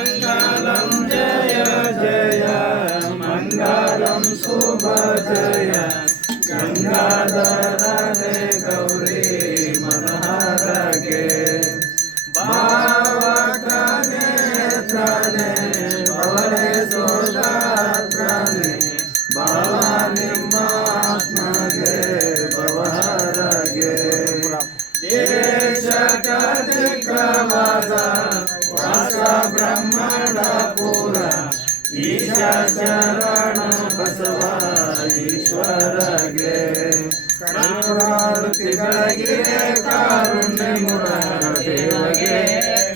मङ्गलं जय जय मङ्गलं शुभ जय गंगाधरने गौरी मनोहरगे भावकने त्रने भवरे सोदात्रने भवानी महात्मगे भवहरगे देशकदिक्रमद वास ब्रह्मण पुरा ईशा शरण बसवा ईश्वरगे कर्पूरारति ಬೆಳಗಿರೆ ಕಾರುಣ್ಯ ಮುರಾದೇವಗೆ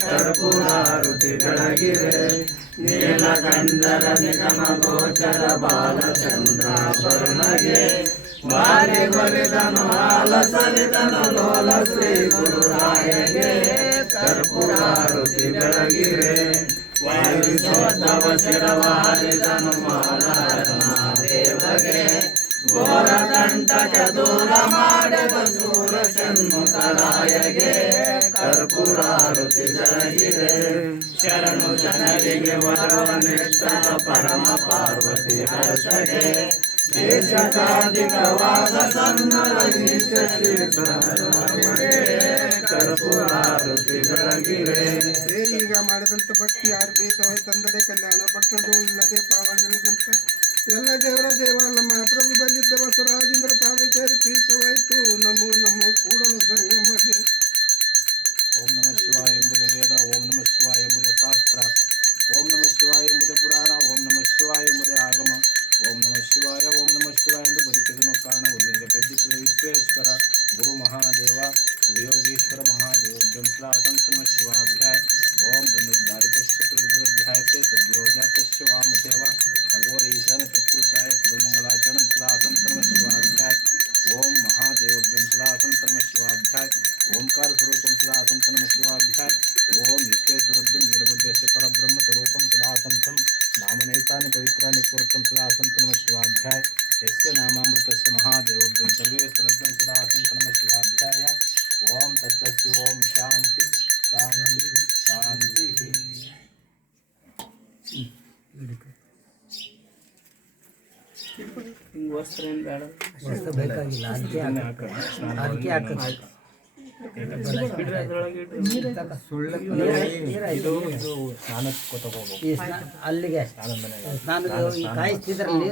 कर्पूरारति ಬೆಳಗಿರೆ ನೀಲಕಂಠರ ನಿಗಮ ಗೋಚರ ಬಾಲಚಂದ್ರಾಭರಣಗೆ ಬಾರಿ ಬಲಿದನು ಹಾಲ ಸರಿದನು ಲೋಲ ಶ್ರೀ ಗುರುರಾಯಗೆ कर्पूरारति ಬೆಳಗಿರೆ ವಾಯುಸೋತ್ತವ ಶಿರವಾರಿದನು ಮಾಲಾರನಾದೇವಗೆ ಘೋರ ಕಂಟಕ ದೂರ ಮಾಡಿದ ಸೂರ ಷಣ್ಮುಖರಾಯಗೆ कर्पूरारति ಬೆಳಗಿರೆ ಶರಣು ಜನರಿಗೆ ವರವನ್ನಿತ್ತ ಪರಮ ಪಾರ್ವತಿ ಹರ್ಷಗೆ ದೇಶಕಾಧಿಕವಾದ ಸನ್ನದ कर्पूरारति ಬೆಳಗಿರೆ ಈಗ ಮಾಡಿದಂಥ ಭಕ್ತಿ ಯಾರು ಬೇಕವೇ ತಂದಡೆ ಕಲ್ಯಾಣ ಪಟ್ಟಣದೂ ಇಲ್ಲದೆ ಪಾವನಗಳಿದಂತ ಎಲ್ಲ ದೇವರ ದೇವಾಲ ಮಹಾಪ್ರಭು ಬಂದಿದ್ದ ಬಸವರಾಜೇಂದ್ರ ಪಾದಚಾರಿ ಪೀಠವಾಯಿತು ನಮೋ ನಮೋ ಕೂಡಲ ಸಂಗಮಗೆ. ಓಂ ನಮಃ ಶಿವಾಯ ಎಂಬುದೇ ವೇದ, ಓಂ ನಮಃ ಶಿವಾಯ ಎಂಬುದೇ ಶಾಸ್ತ್ರ, ಓಂ ನಮಃ ಶಿವಾಯ ಎಂಬುದೇ ಪುರಾಣ, ಓಂ ನಮಃ ಶಿವಾಯ ಎಂಬುದೇ ಆಗಮ, ಓಂ ನಮಃ ಶಿವಾಯ ಎಂದು ಬದುಕಿದನು ಕಾರಣ ಉಲ್ಲಿಂಗ ಪೆದ್ದಿಸುವ ವಿಶ್ವೇಶ್ವರ ಗುರು ಮಹಾದೇವ ಯೋಗೇಶ್ವರ ಮಹಾದೇವ ಜಂಸ್ಲಾ ಸಂತ ನಮಃ ಶಿವಾಧ್ಯಾಯ. ಓಂ ಧನುರ್ಧಾರಿತಶ್ಚತುರ್ಧ್ಯಾಯತೆ ಸದ್ಯೋ ಜಾತಶ್ಚ ವಾಮದೇವ ಅಘೋರ ಈಶಾನ ತತ್ಪುರುಷಾಯ ಪರಮಂಗಲಾಚರಣಂ ಸ್ಲಾ ಸಂತ ನಮಃ ಶಿವಾಧ್ಯಾಯ. ಓಂ ಮಹಾದೇವಭ್ಯಂ ಸ್ಲಾ ಸಂತ ನಮಃ ಶಿವಾಧ್ಯಾಯ. ಓಂಕಾರ ಸ್ವರೂಪಂ ಸದಾ ಸಂತ ನಮಃ ಶಿವಾಧ್ಯಾಯ. ಓಂ ವಿಶ್ವೇಶ್ವರಭ್ಯಂ ವೀರಭದ್ರಸ್ಯ ಪರಬ್ರಹ್ಮ ಸ್ವರೂಪಂ ಸದಾ ಸಂತಂ ನಾಮನೈತಾನಿ ಪವಿತ್ರಾನಿ ಪೂರ್ವಕಂ ಸದಾ ಸಂತ ನಮಃ ಶಿವಾಧ್ಯಾಯ. ಯಸ್ಯ ನಾಮಾಮೃತಸ್ಯ ಮಹಾದೇವಭ್ಯಂ ಸರ್ವೇಶ್ವರಭ್ಯಂ ಸದಾ ಸಂತ ನಮಃ ಶಿವಾಧ್ಯಾಯ. ಓಂ ತತ್ತಸ್ಯ ಓಂ ಶಾಂತಿ ಶಾಂತಿ ಶಾಂತಿ. ವಸ್ತ್ರ ಏನು ಬೇಡ, ವಸ್ತ್ರ ಬೇಕಾಗಿಲ್ಲ, ಅದಕ್ಕೆ ಅಲ್ಲಿಗೆ ಸ್ನಾನದ ಕಾಯಿಸ್ತಿದ್ರಲ್ಲಿ